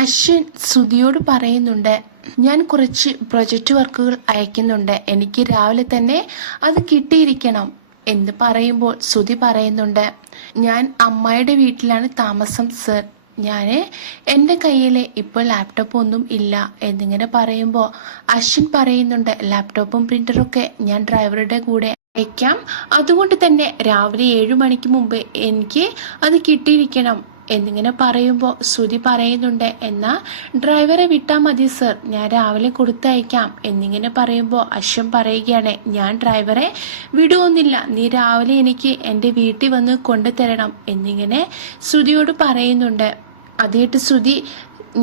അശ്വിൻ ശ്രുതിയോട് പറയുന്നുണ്ട്, ഞാൻ കുറച്ച് പ്രൊജക്റ്റ് വർക്കുകൾ അയക്കുന്നുണ്ട്, എനിക്ക് രാവിലെ തന്നെ അത് കിട്ടിയിരിക്കണം എന്ന് പറയുമ്പോൾ ശ്രുതി പറയുന്നുണ്ട്, ഞാൻ അമ്മായിയുടെ വീട്ടിലാണ് താമസം സർ, എൻ്റെ കയ്യിൽ ഇപ്പോൾ ലാപ്ടോപ്പ് ഒന്നും ഇല്ല എന്നിങ്ങനെ പറയുമ്പോൾ അശ്വിൻ പറയുന്നുണ്ട്, ലാപ്ടോപ്പും പ്രിന്ററൊക്കെ ഞാൻ ഡ്രൈവറുടെ കൂടെ അയക്കാം, അതുകൊണ്ട് തന്നെ രാവിലെ 7 മണിക്ക് മുമ്പ് എനിക്ക് അത് കിട്ടിയിരിക്കണം എന്നിങ്ങനെ പറയുമ്പോൾ ശ്രുതി പറയുന്നുണ്ട്, എന്നാ ഡ്രൈവറെ വിട്ടാൽ മതി സർ, ഞാൻ രാവിലെ കൊടുത്തയക്കാം എന്നിങ്ങനെ പറയുമ്പോൾ അശ്വൻ പറയുകയാണ്, ഞാൻ ഡ്രൈവറെ വിടുവൊന്നില്ല, നീ രാവിലെ എനിക്ക് എൻ്റെ വീട്ടിൽ വന്ന് കൊണ്ടുതരണം എന്നിങ്ങനെ ശ്രുതിയോട് പറയുന്നുണ്ട്. അതേട്ട് ശ്രുതി,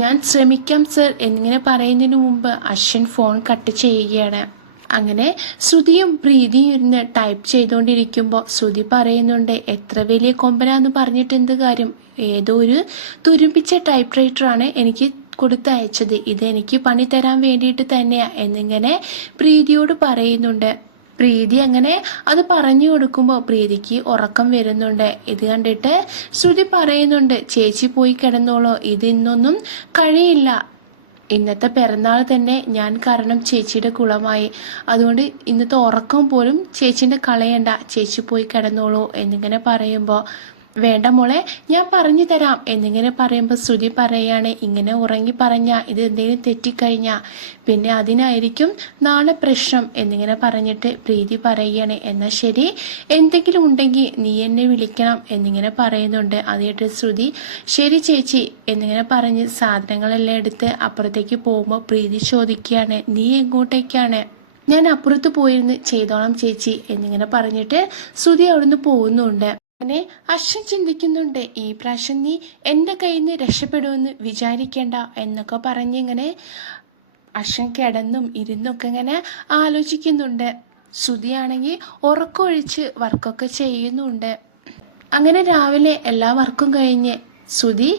ഞാൻ ശ്രമിക്കാം സർ എന്നിങ്ങനെ പറയുന്നതിന് മുമ്പ് അശ്വൻ ഫോൺ കട്ട് ചെയ്യുകയാണ്. അങ്ങനെ ശ്രുതിയും പ്രീതിയും ഇരുന്ന് ടൈപ്പ് ചെയ്തുകൊണ്ടിരിക്കുമ്പോൾ ശ്രുതി പറയുന്നുണ്ട്, എത്ര വലിയ കൊമ്പനാന്ന് പറഞ്ഞിട്ട് എന്ത് കാര്യം, ഏതോ ഒരു തുരുമ്പിച്ച ടൈപ്പ് റൈറ്ററാണ് എനിക്ക് കൊടുത്തയച്ചത്, ഇതെനിക്ക് പണി തരാൻ വേണ്ടിയിട്ട് തന്നെയാ എന്നിങ്ങനെ പ്രീതിയോട് പറയുന്നുണ്ട്. പ്രീതി അങ്ങനെ അത് പറഞ്ഞു കൊടുക്കുമ്പോൾ പ്രീതിക്ക് ഉറക്കം വരുന്നുണ്ട്. ഇത് കണ്ടിട്ട് ശ്രുതി പറയുന്നുണ്ട്, ചേച്ചി പോയി കിടന്നോളൂ, ഇത് ഇന്നൊന്നും കഴിയില്ല, ഇന്നത്തെ പിറന്നാൾ തന്നെ ഞാൻ കാരണം ചേച്ചിയുടെ കുളമായി, അതുകൊണ്ട് ഇന്നത്തെ ഉറക്കം പോലും ചേച്ചിൻ്റെ കളയണ്ട, ചേച്ചി പോയി കിടന്നോളൂ എന്നിങ്ങനെ പറയുമ്പോൾ വേണ്ട മോളെ ഞാൻ പറഞ്ഞു തരാം എന്നിങ്ങനെ പറയുമ്പോൾ ശ്രുതി പറയാണ്, ഇങ്ങനെ ഉറങ്ങി പറഞ്ഞാൽ ഇത് എന്തെങ്കിലും തെറ്റിക്കഴിഞ്ഞാൽ പിന്നെ അതിനായിരിക്കും നാളെ പ്രശ്നം എന്നിങ്ങനെ പറഞ്ഞിട്ട് പ്രീതി പറയുകയാണ്, എന്നാൽ ശരി എന്തെങ്കിലും ഉണ്ടെങ്കിൽ നീ എന്നെ വിളിക്കണം എന്നിങ്ങനെ പറയുന്നുണ്ട്. അതിട്ട് ശ്രുതി ശരി ചേച്ചി എന്നിങ്ങനെ പറഞ്ഞ് സാധനങ്ങളെല്ലാം എടുത്ത് അപ്പുറത്തേക്ക് പോകുമ്പോൾ പ്രീതി ചോദിക്കുകയാണ്, നീ എങ്ങോട്ടേക്കാണ്? ഞാൻ അപ്പുറത്ത് പോയിരുന്ന് ചെയ്തോളാം ചേച്ചി എന്നിങ്ങനെ പറഞ്ഞിട്ട് ശ്രുതി അവിടുന്ന് പോകുന്നുണ്ട്. അങ്ങനെ അശ്വൻ ചിന്തിക്കുന്നുണ്ട്, ഈ പ്രാവശ്യം നീ എൻ്റെ കയ്യിൽ നിന്ന് രക്ഷപ്പെടുമെന്ന് വിചാരിക്കേണ്ട എന്നൊക്കെ പറഞ്ഞിങ്ങനെ അശ്വൻ കിടന്നും ഇരുന്നൊക്കെ ഇങ്ങനെ ആലോചിക്കുന്നുണ്ട്. ശ്രുതിയാണെങ്കിൽ ഉറക്കമൊഴിച്ച് വർക്കൊക്കെ ചെയ്യുന്നുണ്ട്. അങ്ങനെ രാവിലെ എല്ലാ വർക്കും കഴിഞ്ഞ് ശ്രുതി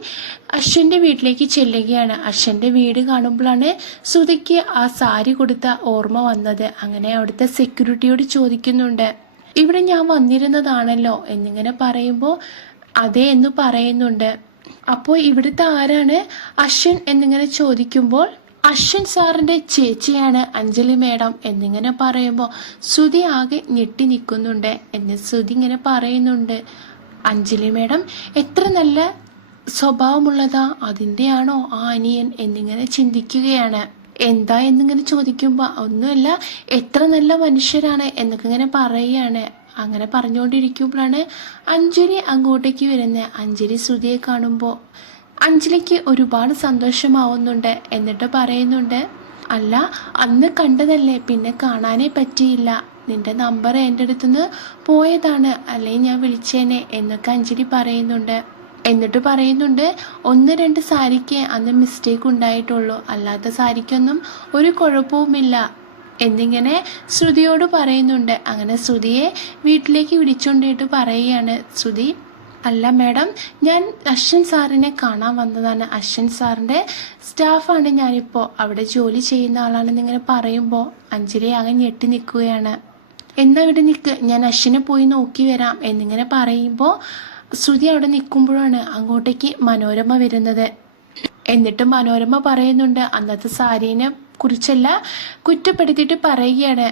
അശ്വന്റെ വീട്ടിലേക്ക് ചെല്ലുകയാണ്. അശ്വന്റെ വീട് കാണുമ്പോഴാണ് ശ്രുതിക്ക് ആ സാരി കൊടുത്ത ഓർമ്മ വന്നത്. അങ്ങനെ അവിടുത്തെ സെക്യൂരിറ്റിയോട് ചോദിക്കുന്നുണ്ട്, ഇവിടെ ഞാൻ വന്നിരുന്നതാണല്ലോ എന്നിങ്ങനെ പറയുമ്പോൾ അതെ എന്ന് പറയുന്നുണ്ട്. അപ്പോൾ ഇവിടുത്തെ ആരാണ് അശ്വൻ എന്നിങ്ങനെ ചോദിക്കുമ്പോൾ അശ്വൻ സാറിന്റെ ചേച്ചിയാണ് അഞ്ജലി മേഡം എന്നിങ്ങനെ പറയുമ്പോൾ ശ്രുതി ആകെ ഞെട്ടി നിൽക്കുന്നുണ്ട്. എന്ന് ശ്രുതി ഇങ്ങനെ പറയുന്നുണ്ട്, അഞ്ജലി മേഡം എത്ര നല്ല സ്വഭാവമുള്ളതാ, അതിൻ്റെയാണോ ആ അനിയൻ എന്നിങ്ങനെ ചിന്തിക്കുകയാണ്. എന്താ എന്നിങ്ങനെ ചോദിക്കുമ്പോൾ ഒന്നുമല്ല, എത്ര നല്ല മനുഷ്യരാണ് എന്നൊക്കെ ഇങ്ങനെ പറയുകയാണ്. അങ്ങനെ പറഞ്ഞുകൊണ്ടിരിക്കുമ്പോഴാണ് അഞ്ജലി അങ്ങോട്ടേക്ക് വരുന്നത്. അഞ്ജലി ശ്രുതിയെ കാണുമ്പോൾ അഞ്ജലിക്ക് ഒരുപാട് സന്തോഷമാവുന്നുണ്ട്. എന്നിട്ട് പറയുന്നുണ്ട്, അല്ല അന്ന് കണ്ടതല്ലേ, പിന്നെ കാണാനേ പറ്റിയില്ല, നിന്റെ നമ്പർ എൻ്റെ അടുത്തുനിന്ന് പോയതാണ്, അല്ലെങ്കിൽ ഞാൻ വിളിച്ചേനെ എന്നൊക്കെ അഞ്ജലി പറയുന്നുണ്ട്. എന്നിട്ട് പറയുന്നുണ്ട്, 1-2 സാരിക്ക് അന്ന് മിസ്റ്റേക്ക് ഉണ്ടായിട്ടുള്ളൂ, അല്ലാത്ത സാരിക്കൊന്നും ഒരു കുഴപ്പവുമില്ല എന്നിങ്ങനെ ശ്രുതിയോട് പറയുന്നുണ്ട്. അങ്ങനെ ശ്രുതിയെ വീട്ടിലേക്ക് വിളിച്ചുകൊണ്ടിട്ട് പറയുകയാണ് ശ്രുതി, അല്ല മാഡം ഞാൻ അശ്വൻ സാറിനെ കാണാൻ വന്നതാണ്, അശ്വൻ സാറിൻ്റെ സ്റ്റാഫാണ് ഞാനിപ്പോൾ, അവിടെ ജോലി ചെയ്യുന്ന ആളാണെന്നിങ്ങനെ പറയുമ്പോൾ അഞ്ജലി ആകെ ഞെട്ടി നിൽക്കുകയാണ്. എന്നാ ഇവിടെ നിൽക്ക്, ഞാൻ അശ്വിനെ പോയി നോക്കി വരാം എന്നിങ്ങനെ പറയുമ്പോൾ ശ്രുതി അവിടെ നിൽക്കുമ്പോഴാണ് അങ്ങോട്ടേക്ക് മനോരമ വരുന്നത്. എന്നിട്ട് മനോരമ പറയുന്നുണ്ട്, അന്നത്തെ സാരീനെ കുറിച്ചല്ല കുറ്റപ്പെടുത്തിയിട്ട് പറയുകയാണ്,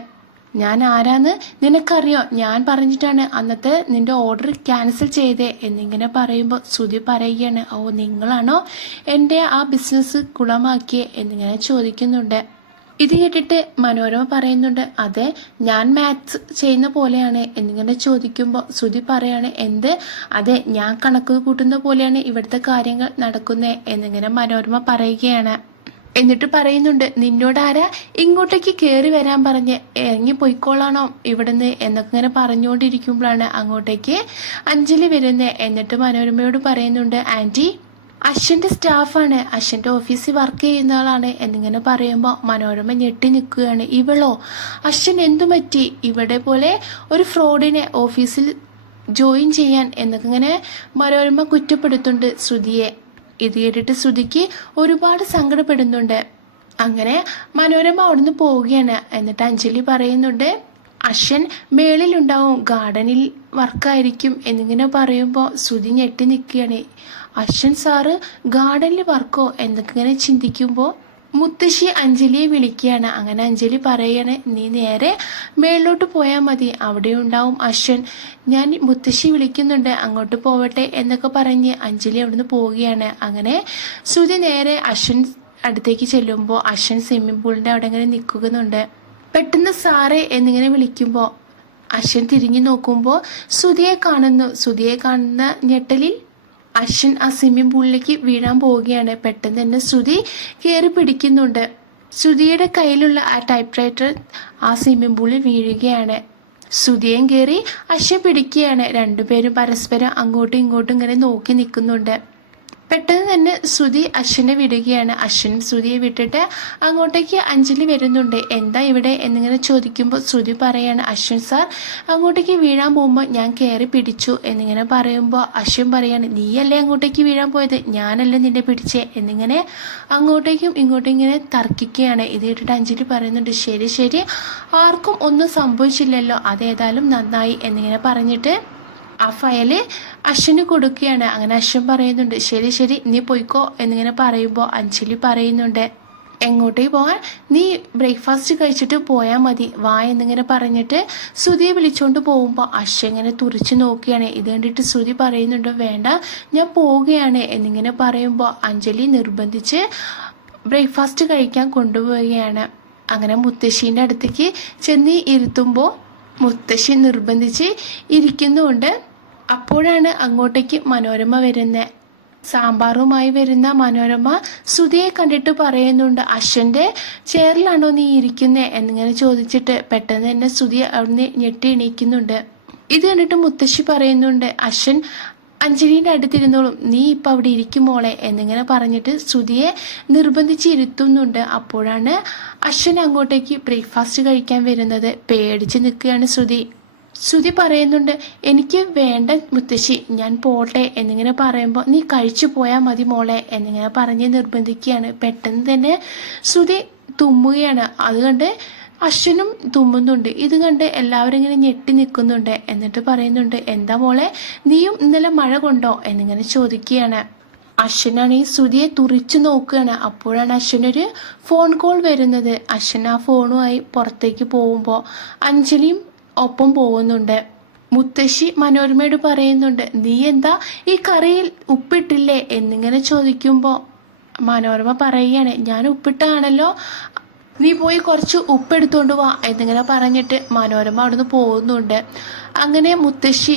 ഞാൻ ആരാന്ന് നിനക്കറിയോ, ഞാൻ പറഞ്ഞിട്ടാണ് അന്നത്തെ നിന്റെ ഓർഡർ ക്യാൻസൽ ചെയ്തേ എന്നിങ്ങനെ പറയുമ്പോൾ ശ്രുതി പറയുകയാണ്, ഓ നിങ്ങളാണോ എൻ്റെ ആ ബിസിനസ് കുളമാക്കിയേ എന്നിങ്ങനെ ചോദിക്കുന്നുണ്ട്. ഇത് കേട്ടിട്ട് മനോരമ പറയുന്നുണ്ട്, അതെ ഞാൻ മാത്സ് ചെയ്യുന്ന പോലെയാണ് എന്നിങ്ങനെ ചോദിക്കുമ്പോൾ ശ്രുതി പറയാണ്, എന്ത്, അതെ ഞാൻ കണക്ക് കൂട്ടുന്ന പോലെയാണ് ഇവിടുത്തെ കാര്യങ്ങൾ നടക്കുന്നത് എന്നിങ്ങനെ മനോരമ പറയുകയാണ്. എന്നിട്ട് പറയുന്നുണ്ട്, നിന്നോട് ആരാ ഇങ്ങോട്ടേക്ക് കയറി വരാൻ പറഞ്ഞ്, ഇറങ്ങി പോയിക്കോളാണോ ഇവിടുന്ന് എന്നൊക്കെ ഇങ്ങനെ പറഞ്ഞുകൊണ്ടിരിക്കുമ്പോഴാണ് അങ്ങോട്ടേക്ക് അഞ്ജലി വരുന്നത്. എന്നിട്ട് മനോരമയോട് പറയുന്നുണ്ട്, ആൻറ്റി അശ്വന്റെ സ്റ്റാഫാണ്, അശ്വന്റെ ഓഫീസിൽ വർക്ക് ചെയ്യുന്ന ആളാണ് എന്നിങ്ങനെ പറയുമ്പോൾ മനോരമ ഞെട്ടി നിൽക്കുകയാണ്. ഇവളോ, അശ്വൻ എന്തു പറ്റി, ഇവിടെ പോലെ ഒരു ഫ്രോഡിനെ ഓഫീസിൽ ജോയിൻ ചെയ്യാൻ എന്നൊക്കെ ഇങ്ങനെ മനോരമ കുറ്റപ്പെടുത്തുന്നുണ്ട് ശ്രുതിയെ. ഇത് കേട്ടിട്ട് ശ്രുതിക്ക് ഒരുപാട് സങ്കടപ്പെടുന്നുണ്ട്. അങ്ങനെ മനോരമ അവിടുന്ന് പോവുകയാണ്. എന്നിട്ട് അഞ്ജലി പറയുന്നുണ്ട്, അശ്വൻ മേളിലുണ്ടാവും, ഗാർഡനിൽ വർക്കായിരിക്കും എന്നിങ്ങനെ പറയുമ്പോൾ ശ്രുതി ഞെട്ടി നിൽക്കുകയാണ്. അശ്വൻ സാറ് ഗാർഡനിൽ വർക്കോ എന്നൊക്കെ ഇങ്ങനെ ചിന്തിക്കുമ്പോൾ മുത്തശ്ശി അഞ്ജലിയെ വിളിക്കുകയാണ്. അങ്ങനെ അഞ്ജലി പറയാണ്, നീ നേരെ മേളിലോട്ട് പോയാൽ മതി, അവിടെ ഉണ്ടാവും അശ്വൻ. ഞാൻ മുത്തശ്ശി വിളിക്കുന്നുണ്ട്, അങ്ങോട്ട് പോവട്ടെ എന്നൊക്കെ പറഞ്ഞ് അഞ്ജലി അവിടുന്ന് പോവുകയാണ്. അങ്ങനെ ശ്രുതി നേരെ അശ്വൻ അടുത്തേക്ക് ചെല്ലുമ്പോൾ അശ്വൻ സ്വിമ്മിംഗ് പൂളിന്റെ അവിടെ ഇങ്ങനെ നിൽക്കുന്നുണ്ട്. പെട്ടെന്ന് സാറേ എന്നിങ്ങനെ വിളിക്കുമ്പോൾ അശ്വൻ തിരിഞ്ഞു നോക്കുമ്പോൾ ശ്രുതിയെ കാണുന്നു. ശ്രുതിയെ കാണുന്ന ഞെട്ടലിൽ അശ്വൻ ആ സ്വിമ്മിംഗ് പൂളിലേക്ക് വീഴാൻ പോവുകയാണ്. പെട്ടെന്ന് തന്നെ ശ്രുതി കയറി പിടിക്കുന്നുണ്ട്. ശ്രുതിയുടെ കയ്യിലുള്ള ആ ടൈപ്പ് റൈറ്റർ ആ സ്വിമ്മിംഗ് പൂളിൽ വീഴുകയാണ്. ശ്രുതിയും കയറി അശ്വൻ പിടിക്കുകയാണ്. രണ്ടുപേരും പരസ്പരം അങ്ങോട്ടും ഇങ്ങോട്ടും ഇങ്ങനെ നോക്കി നിൽക്കുന്നുണ്ട്. പെട്ടെന്ന് തന്നെ ശ്രുതി അശ്വനെ വിടുകയാണ്. അശ്വനും ശ്രുതിയെ വിട്ടിട്ട് അങ്ങോട്ടേക്ക് അഞ്ജലി വരുന്നുണ്ട്. എന്താ ഇവിടെ എന്നിങ്ങനെ ചോദിക്കുമ്പോൾ ശ്രുതി പറയാണ്, അശ്വൻ സാർ അങ്ങോട്ടേക്ക് വീഴാൻ പോകുമ്പോൾ ഞാൻ കയറി പിടിച്ചു എന്നിങ്ങനെ പറയുമ്പോൾ അശ്വൻ പറയാണ്, നീയല്ലേ അങ്ങോട്ടേക്ക് വീഴാൻ പോയത്, ഞാനല്ലേ നിന്നെ പിടിച്ചേ എന്നിങ്ങനെ അങ്ങോട്ടേക്കും ഇങ്ങോട്ടും ഇങ്ങനെ തർക്കിക്കുകയാണ്. ഇത് കേട്ടിട്ട് അഞ്ജലി പറയുന്നുണ്ട്, ശരി ശരി, ആർക്കും ഒന്നും സംഭവിച്ചില്ലല്ലോ, അതേതായാലും നന്നായി എന്നിങ്ങനെ പറഞ്ഞിട്ട് ആ ഫയല് അശ്വന് കൊടുക്കുകയാണ്. അങ്ങനെ അശ്വൻ പറയുന്നുണ്ട്, ശരി ശരി നീ പോയിക്കോ എന്നിങ്ങനെ പറയുമ്പോൾ അഞ്ജലി പറയുന്നുണ്ട്, എങ്ങോട്ടേക്ക് പോകാൻ, നീ ബ്രേക്ക്ഫാസ്റ്റ് കഴിച്ചിട്ട് പോയാൽ മതി വാ എന്നിങ്ങനെ പറഞ്ഞിട്ട് ശ്രുതിയെ വിളിച്ചോണ്ട് പോകുമ്പോൾ അശ്വൻ ഇങ്ങനെ തുറിച്ച് നോക്കുകയാണ്. ഇത് കണ്ടിട്ട് ശ്രുതി പറയുന്നുണ്ട്, വേണ്ട ഞാൻ പോവുകയാണ് എന്നിങ്ങനെ പറയുമ്പോൾ അഞ്ജലി നിർബന്ധിച്ച് ബ്രേക്ക്ഫാസ്റ്റ് കഴിക്കാൻ കൊണ്ടുപോവുകയാണ്. അങ്ങനെ മുത്തശ്ശീൻ്റെ അടുത്തേക്ക് ചെന്ന് ഇരുത്തുമ്പോൾ മുത്തശ്ശി നിർബന്ധിച്ച് ഇരിക്കുന്നുണ്ട്. അപ്പോഴാണ് അങ്ങോട്ടേക്ക് മനോരമ വരുന്നത്. സാമ്പാറുമായി വരുന്ന മനോരമ ശ്രുതിയെ കണ്ടിട്ട് പറയുന്നുണ്ട്, അശ്വന്റെ ചെയറിലാണോ നീ ഇരിക്കുന്നേ എന്നിങ്ങനെ ചോദിച്ചിട്ട് പെട്ടെന്ന് തന്നെ ശ്രുതി അവിടുന്ന് ഞെട്ടി എണീക്കുന്നുണ്ട്. ഇത് കണ്ടിട്ട് മുത്തശ്ശി പറയുന്നുണ്ട്, അശ്വൻ അഞ്ജലിയുടെ അടുത്തിരുന്നോളും, നീ ഇപ്പം അവിടെ ഇരിക്കും മോളെ എന്നിങ്ങനെ പറഞ്ഞിട്ട് ശ്രുതിയെ നിർബന്ധിച്ച് ഇരുത്തുന്നുണ്ട്. അപ്പോഴാണ് അശ്വൻ അങ്ങോട്ടേക്ക് ബ്രേക്ക്ഫാസ്റ്റ് കഴിക്കാൻ വരുന്നത്. പേടിച്ച് നിൽക്കുകയാണ് ശ്രുതി. ശ്രുതി പറയുന്നുണ്ട്, എനിക്ക് വേണ്ട മുത്തശ്ശി ഞാൻ പോട്ടെ എന്നിങ്ങനെ പറയുമ്പോൾ നീ കഴിച്ചു പോയാൽ മതി മോളെ എന്നിങ്ങനെ പറഞ്ഞ് നിർബന്ധിക്കുകയാണ്. പെട്ടെന്ന് തന്നെ ശ്രുതി തുമ്മുകയാണ്. അതുകൊണ്ട് അശ്വനും തുമ്മുന്നുണ്ട്. ഇത് കണ്ട് എല്ലാവരും ഇങ്ങനെ ഞെട്ടി നിൽക്കുന്നുണ്ട്. എന്നിട്ട് പറയുന്നുണ്ട്, എന്താ മോളെ നീയും ഇന്നലെ മഴ കൊണ്ടോ എന്നിങ്ങനെ ചോദിക്കുകയാണ്. അശ്വനാണെങ്കിൽ ശ്രുതിയെ തുറിച്ചു നോക്കുകയാണ്. അപ്പോഴാണ് അശ്വനൊരു ഫോൺ കോൾ വരുന്നത്. അശ്വൻ ആ ഫോണുമായി പുറത്തേക്ക് പോകുമ്പോൾ അഞ്ജലിയും ഒപ്പം പോകുന്നുണ്ട്. മുത്തശ്ശി മനോരമയോട് പറയുന്നുണ്ട്, നീ എന്താ ഈ കറിയിൽ ഉപ്പിട്ടില്ലേ എന്നിങ്ങനെ ചോദിക്കുമ്പോൾ മനോരമ പറയുകയാണ്, ഞാൻ ഉപ്പിട്ടാണല്ലോ, നീ പോയി കുറച്ച് ഉപ്പെടുത്തോണ്ട് വാ എന്നിങ്ങനെ പറഞ്ഞിട്ട് മനോരമ അവിടുന്ന് പോകുന്നുണ്ട്. അങ്ങനെ മുത്തശ്ശി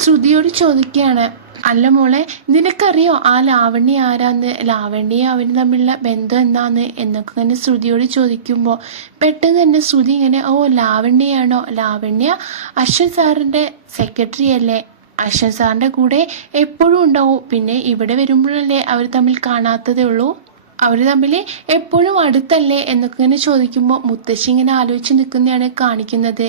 ശ്രുതിയോട് ചോദിക്കുകയാണ്, അല്ല മോളെ നിനക്കറിയോ ആ ലാവണ്യ ആരാന്ന്, ലാവണ്യ അവന് തമ്മിലുള്ള ബന്ധം എന്താന്ന് എന്നൊക്കെ തന്നെ ശ്രുതിയോട് ചോദിക്കുമ്പോൾ പെട്ടെന്ന് തന്നെ ശ്രുതി ഇങ്ങനെ, ഓ ലാവണ്യാണോ, ലാവണ്യ അശ്വൻ സാറിന്റെ സെക്രട്ടറി അല്ലേ, അശ്വൻ സാറിന്റെ കൂടെ എപ്പോഴും ഉണ്ടാവും, പിന്നെ ഇവിടെ വരുമ്പോഴല്ലേ അവർ തമ്മിൽ കാണാത്തതേ ഉള്ളൂ, അവർ തമ്മിൽ എപ്പോഴും അടുത്തല്ലേ എന്നൊക്കെ ഇങ്ങനെ ചോദിക്കുമ്പോൾ മുത്തശ്ശി ഇങ്ങനെ ആലോചിച്ച് നിൽക്കുന്നതാണ് കാണിക്കുന്നത്.